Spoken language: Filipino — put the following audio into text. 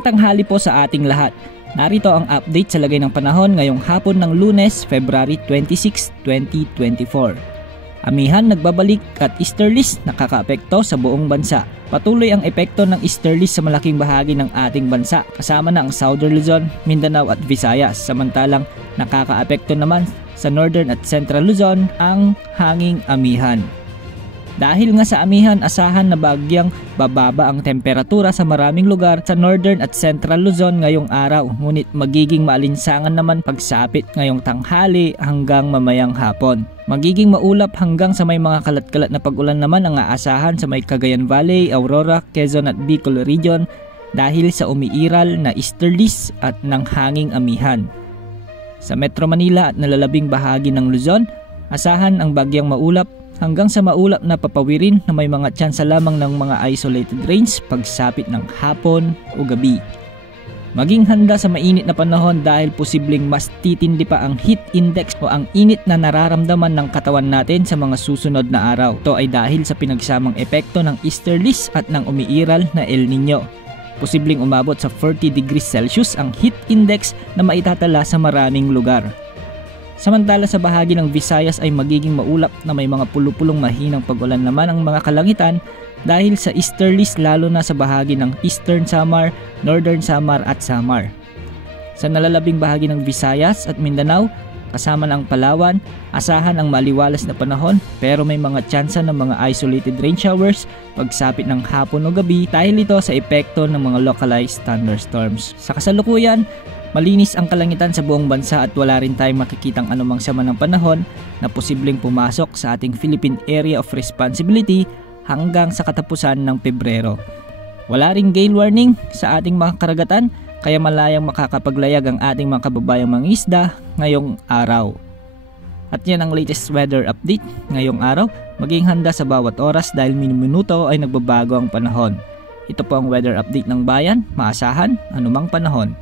Magandang tanghali po sa ating lahat. Narito ang update sa lagay ng panahon ngayong hapon ng Lunes, February 26, 2024. Amihan nagbabalik at easterlies nakakaapekto sa buong bansa. Patuloy ang epekto ng easterlies sa malaking bahagi ng ating bansa kasama na ang Southern Luzon, Mindanao at Visayas. Samantalang nakakaapekto naman sa Northern at Central Luzon ang hanging amihan. Dahil nga sa amihan, asahan na bagyang bababa ang temperatura sa maraming lugar sa Northern at Central Luzon ngayong araw. Ngunit magiging maalinsangan naman pagsapit ngayong tanghali hanggang mamayang hapon. Magiging maulap hanggang sa may mga kalat-kalat na pag-ulan naman ang aasahan sa may Cagayan Valley, Aurora, Quezon at Bicol Region dahil sa umiiral na easterlies at ng hanging amihan. Sa Metro Manila at nalalabing bahagi ng Luzon, asahan ang bagyang maulap hanggang sa maulap na papawirin na may mga tsansa lamang ng mga isolated rains pagsapit ng hapon o gabi. Maging handa sa mainit na panahon dahil posibleng mas titindi pa ang heat index o ang init na nararamdaman ng katawan natin sa mga susunod na araw. Ito ay dahil sa pinagsamang epekto ng easterlies at ng umiiral na El Nino. Posibleng umabot sa 40 degrees Celsius ang heat index na maitatala sa maraming lugar. Samantala sa bahagi ng Visayas ay magiging maulap na may mga pulupulong mahinang pag-ulan naman ang mga kalangitan dahil sa easterlies lalo na sa bahagi ng Eastern Samar, Northern Samar at Samar. Sa nalalabing bahagi ng Visayas at Mindanao, kasama ng Palawan, asahan ang maliwalas na panahon pero may mga tsansa ng mga isolated rain showers pagsapit ng hapon o gabi dahil ito sa epekto ng mga localized thunderstorms. Sa kasalukuyan, malinis ang kalangitan sa buong bansa at wala rin tayong makikitang anumang sama ng panahon na posibleng pumasok sa ating Philippine Area of Responsibility hanggang sa katapusan ng Pebrero. Wala ring gale warning sa ating mga karagatan kaya malayang makakapaglayag ang ating mga kababayang mangingisda ngayong araw. At yan ang latest weather update ngayong araw. Maging handa sa bawat oras dahil minuminuto ay nagbabago ang panahon. Ito po ang weather update ng bayan, maasahan anumang panahon.